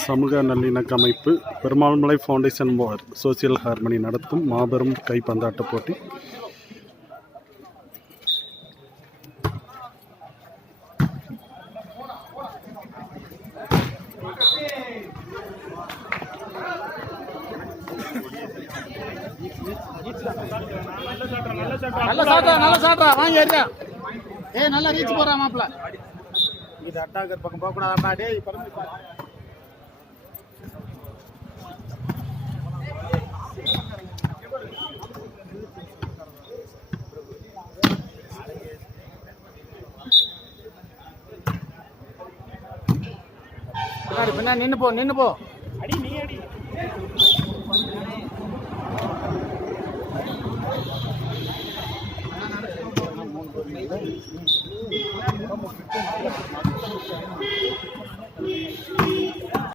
சமூக நல்லிணக்க அமைப்பு பெருமாள்மலை ஃபவுண்டேஷன் சோசியல் ஹார்மனி நடத்தும் மாபெரும் கைப்பந்தாட்ட போட்டி. நல்ல சாட்டா வாங்கி ஏறியா. நல்லா ரீச் போறா மாப்பிள்ள. இது அட்டாக்கர் பக்கம் போக கூடாதா டேய். பின்னாடி நின்னு போ. அடி நீ அடி.